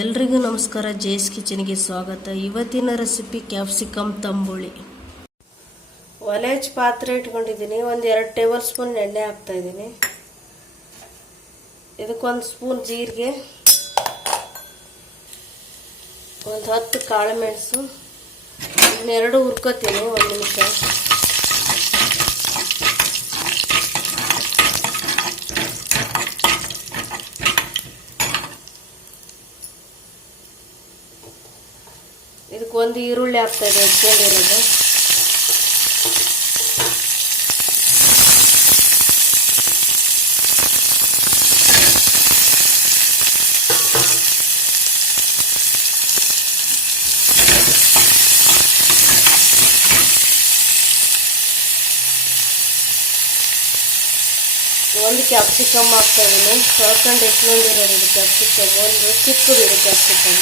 ಎಲ್ರಿಗೂ ನಮಸ್ಕಾರ. ಜೇಸ್ ಕಿಚನ್ಗೆ ಸ್ವಾಗತ. ಇವತ್ತಿನ ರೆಸಿಪಿ ಕ್ಯಾಪ್ಸಿಕಮ್ ತಂಬುಳಿ. ಒಲೆ ಹಚ್ಚಿ ಪಾತ್ರೆ ಇಟ್ಕೊಂಡಿದ್ದೀನಿ. ಒಂದು 2 ಟೇಬಲ್ ಸ್ಪೂನ್ ಎಣ್ಣೆ ಹಾಕ್ತಾ ಇದ್ದೀನಿ. ಇದಕ್ಕೊಂದು ಸ್ಪೂನ್ ಜೀರಿಗೆ, ಒಂದು 10 ಕಾಳು ಮೆಣಸು, ಇನ್ನೆರಡು ಹುರ್ಕೋತೀನಿ 1 ನಿಮಿಷ. ಇದಕ್ಕೊಂದು ಈರುಳ್ಳಿ ಹಾಕ್ತಾ ಇದೆ, ಹೆಚ್ಚಿರೋದು. ಒಂದು ಕ್ಯಾಪ್ಸಿಕಮ್ ಹಾಕ್ತಾ ಇದ್ದೀನಿ. ತೊಳ್ಕೊಂಡು ಎಟ್ಕೊಂಡಿರೋದು ಇದು ಕ್ಯಾಪ್ಸಿಕಮ್. ಒಂದು ಚಿಕ್ಕದು ಇದು ಕ್ಯಾಪ್ಸಿಕಮ್.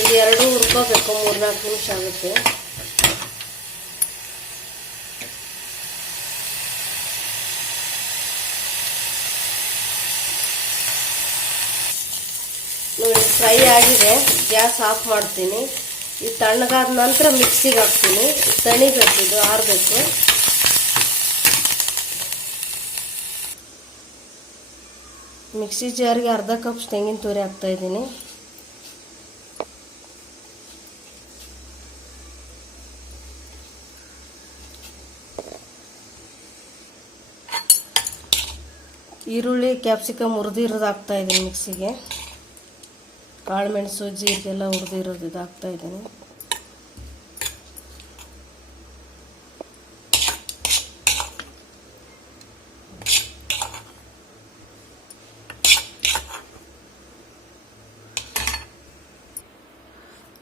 ಇದು 2 ಹುರ್ಕೋಬೇಕು, 3-4 ನಿಮಿಷ ಆಗುತ್ತೆ. ನೋಡಿ, ಫ್ರೈ ಆಗಿದೆ. ಗ್ಯಾಸ್ ಆಫ್ ಮಾಡ್ತೀನಿ. ಇದು ತಣ್ಣಗಾದ ನಂತರ ಮಿಕ್ಸಿಗೆ ಹಾಕ್ತೀನಿ. ತಣಿಬೇಕು, ಇದು ಆರಬೇಕು. ಮಿಕ್ಸಿ ಜಾರಿಗೆ ಅರ್ಧ ಕಪ್ ತೆಂಗಿನ ತುರಿ ಹಾಕ್ತಾ ಇದ್ದೀನಿ. ಈರುಳ್ಳಿ ಕ್ಯಾಪ್ಸಿಕಮ್ ಹುರಿದಿರೋದು ಹಾಕ್ತಾ ಇದ್ದೀನಿ ಮಿಕ್ಸಿಗೆ. ಕಾಳು ಮೆಣಸು ಜೀರಿಗೆಲ್ಲ ಹುರಿದಿರೋದು ಇದು ಹಾಕ್ತಾ ಇದ್ದೀನಿ.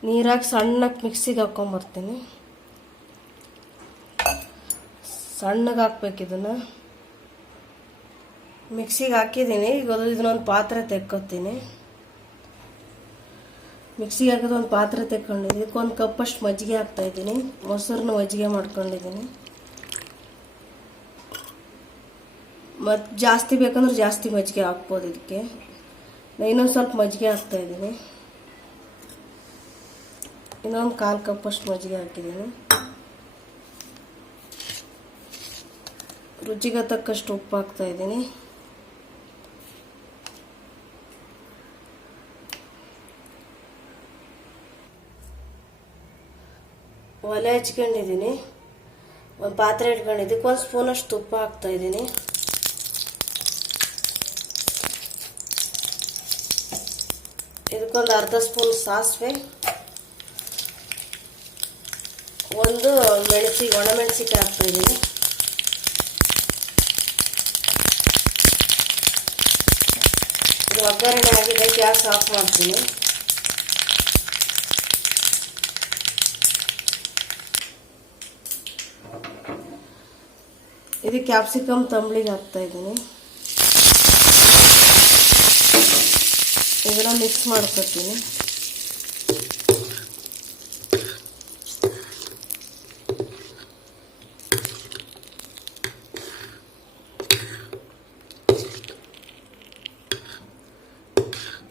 ನೀರಾಗಿ ಸಣ್ಣಕ್ಕೆ ಮಿಕ್ಸಿಗೆ ಹಾಕ್ಕೊಂಬರ್ತೀನಿ. ಸಣ್ಣಗೆ ಹಾಕ್ಬೇಕು ಇದನ್ನು. ಮಿಕ್ಸಿಗೆ ಹಾಕಿದ್ದೀನಿ. ಈಗ ಇದನ್ನೊಂದು ಪಾತ್ರೆ ತೆಕ್ಕೊತೀನಿ. ಮಿಕ್ಸಿಗೆ ಹಾಕಿದ ಒಂದು ಪಾತ್ರೆ ತೆಕ್ಕೊಂಡಿದ್ದೀನಿ. ಇದಕ್ಕೊಂದು ಕಪ್ಪಷ್ಟು ಮಜ್ಜಿಗೆ ಹಾಕ್ತಾ ಇದ್ದೀನಿ. ಮೊಸರನ್ನ ಮಜ್ಜಿಗೆ ಮಾಡ್ಕೊಂಡಿದ್ದೀನಿ. ಮತ್ತು ಜಾಸ್ತಿ ಬೇಕಂದ್ರೆ ಜಾಸ್ತಿ ಮಜ್ಜಿಗೆ ಹಾಕ್ಬೋದು ಇದಕ್ಕೆ. ಇನ್ನೊಂದು ಸ್ವಲ್ಪ ಮಜ್ಜಿಗೆ ಹಾಕ್ತಾ ಇದ್ದೀನಿ. ಇನ್ನೊಂದು 1/4 ಕಪ್ಪಷ್ಟು ಮಜ್ಜಿಗೆ ಹಾಕಿದ್ದೀನಿ. ರುಚಿಗೆ ತಕ್ಕಷ್ಟು ಉಪ್ಪು ಹಾಕ್ತಾ ಇದ್ದೀನಿ. ಒಲೆ ಹಚ್ಕೊಂಡಿದ್ದೀನಿ. ಒಂದು ಪಾತ್ರೆ ಇಟ್ಕೊಂಡಿದ್ದೀನಿ. 1 ಸ್ಪೂನಷ್ಟು ತುಪ್ಪ ಹಾಕ್ತಾ ಇದ್ದೀನಿ. ಇದಕ್ಕೊಂದು ಅರ್ಧ ಸ್ಪೂನ್ ಸಾಸಿವೆ, ಒಂದು ಒಣಮೆಣಸಿಕಾಯಿ ಹಾಕ್ತಾ ಇದ್ದೀನಿ. ಇದು ಒಗ್ಗರಣೆ ಆಗಿದೆ. ಗ್ಯಾಸ್ ಆಫ್ ಮಾಡ್ತೀನಿ. ಇದು ಕ್ಯಾಪ್ಸಿಕಮ್ ತಂಬಳಿಗೆ ಹಾಕ್ತಾ ಇದ್ದೀನಿ. ಇದನ್ನ ಮಿಕ್ಸ್ ಮಾಡ್ಕೊತೀನಿ.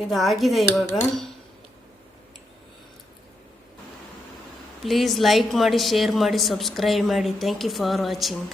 ಇದಾಗಿದೆ ಇವಾಗ. ಪ್ಲೀಸ್ ಲೈಕ್ ಮಾಡಿ, ಶೇರ್ ಮಾಡಿ, ಸಬ್ಸ್ಕ್ರೈಬ್ ಮಾಡಿ. Thank you for watching.